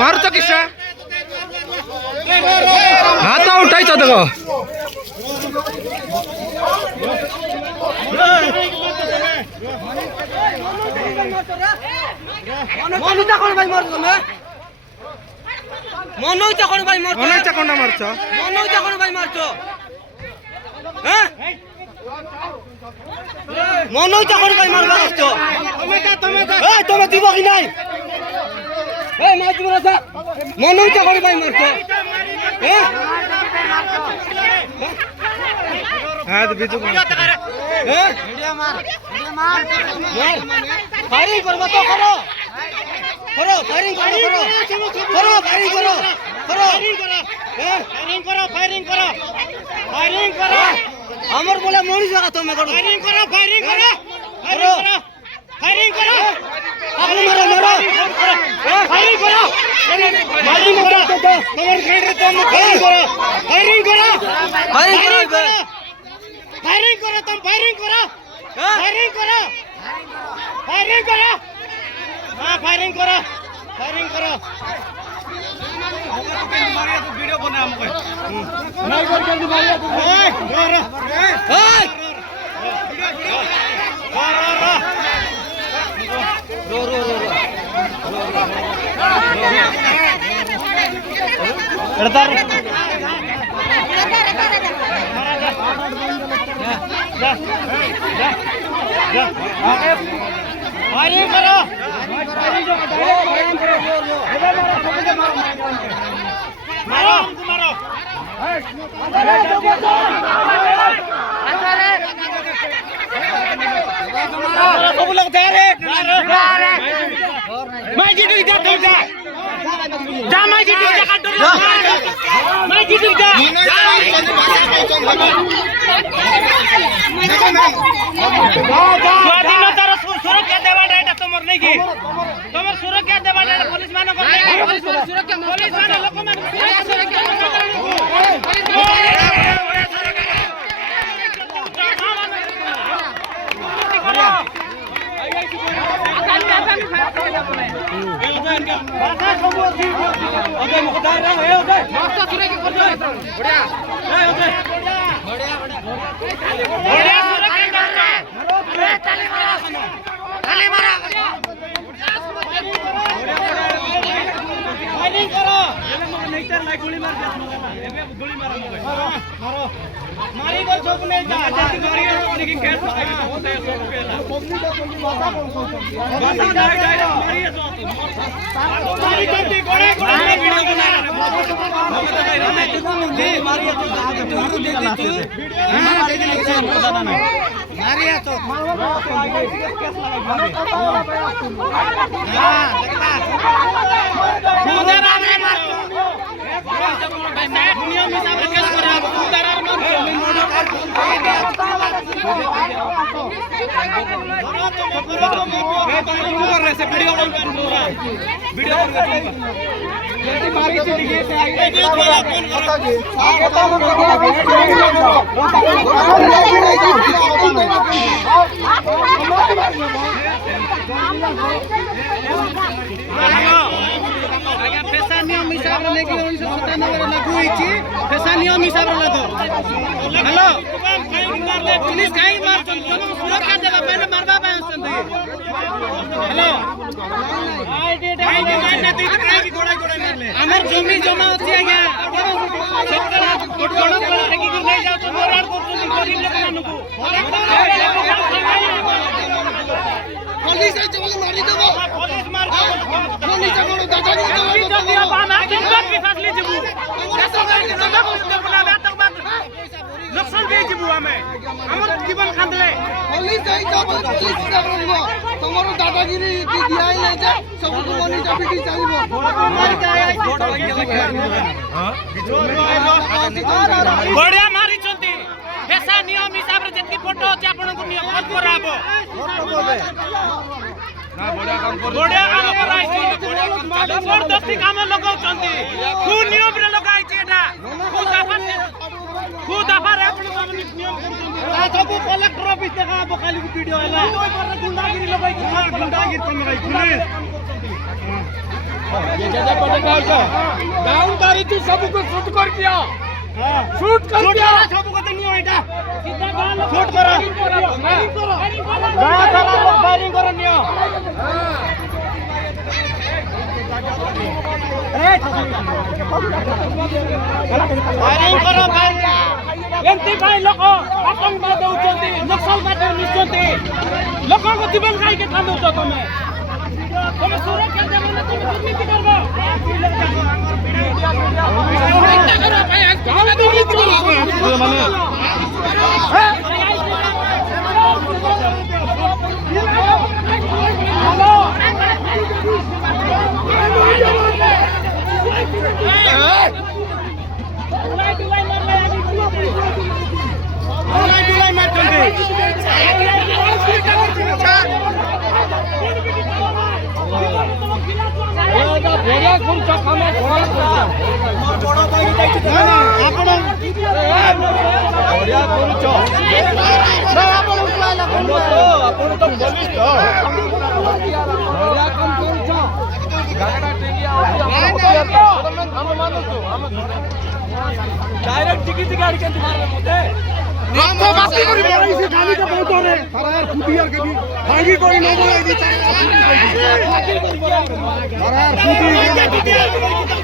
मारुछ किसा हात उठाइछ देखो मनुजा कोन भाई मारछ तमे मनुजा कोन भाई मारछ मनुजा कोन मारछ मनुजा कोन भाई मारछ हैं मनुजा कोन भाई मारबा गछ ए तमे দিব কি নাই ए मार দিব না मनुजा कोन भाई मारछ हैं हाथ बिजु हैं मीडिया मार फायरिंग करबो तो करो करो फायरिंग करो करो फायरिंग करो फायरिंग करो हमर बोले मोनी जगह तुम करो फायरिंग करो मारो फायरिंग करो तुम्हारे साइड रे तुम फायरिंग करो तुम फायरिंग करो हां फायरिंग करो मारिया तो वीडियो बना हमको नहीं कर जल्दी मारिया तू रो फायरिंग करो मारो सब लोग जा रहे मैं जीत जा मैं जीत जा मैं जीत जा स्वाधीनतार सुरक्षा देवाटा এটা তোমার নাই কি তোমার সুরক্ষা দেবাটা পুলিশ মান করে পুলিশ সুরক্ষা পুলিশ মান লোক মান সুরক্ষা मारी कर सब नहीं जा जल्दी मारी की केस होता है सब पे मारी जल्दी गोड़े वीडियो बना मारी तो केस पैसा नियम हिसाब रे लेके 1997 लागू होईची पैसा नियम हिसाब रे लागो हेलो पुलिस काई मारछन तुम सुरक्षा देबा पहले मारबा पाछन हेलो काई मारना तू काई की गोड़ा मारले हमर जमी जमा अछि आज्ञा सबटा गोड़ ठेकी की नहीं जाओ तो मोरार को गरीब लोग मानकू पुलिस से जब मारी देबो पुलिस मार पुलिस जब दादा जल्दी अब हम आतंकवाद के साथ ले जबू नक्सल दे जबू हमें हमर जीवन खांदले पुलिस जाई जब पुलिस जब रहबो तमरो दादागिरी की दियाई नै जे सब को मनी जबी चाहिबो मार जाय हां बढ़िया मारी चंती ऐसा नियम हिसाब रे जति फोटो अछि आपन को नियम कर कराबो ना बढ़िया काम कराइछि जबरदस्ती काम लगाउछन्ती कु नियम रे लगाइछि एटा खुद आफर आपन नियम करछन्ती सब कलेक्टर ऑफिस देखाबो खाली वीडियो हैला गुंडागिरी लगाइछि गुंडागिरी तुम गई पुलिस डाउनदारी तू सबको शूट कर दिया शूट कर दिया सबको तो नहीं होइटा शूट करो गाना थाना लोग फायरिंग करो नियो फायरिंग करो एंटी भाई लोक आतंकवाद होउचंती नक्सलवाद होउचंती लोक को जीवन खाई के काम होतो तमे सुरक्षा देबो ना तुम दुर्नीति करबो डायरेक्ट टिकट गाड़ी के मारले मुते तो बाती करी बड़ाई से गाली का बहुत हो रे सारा यार फुटियार के भी भागी कोई न बोले दी सारा यार फुटी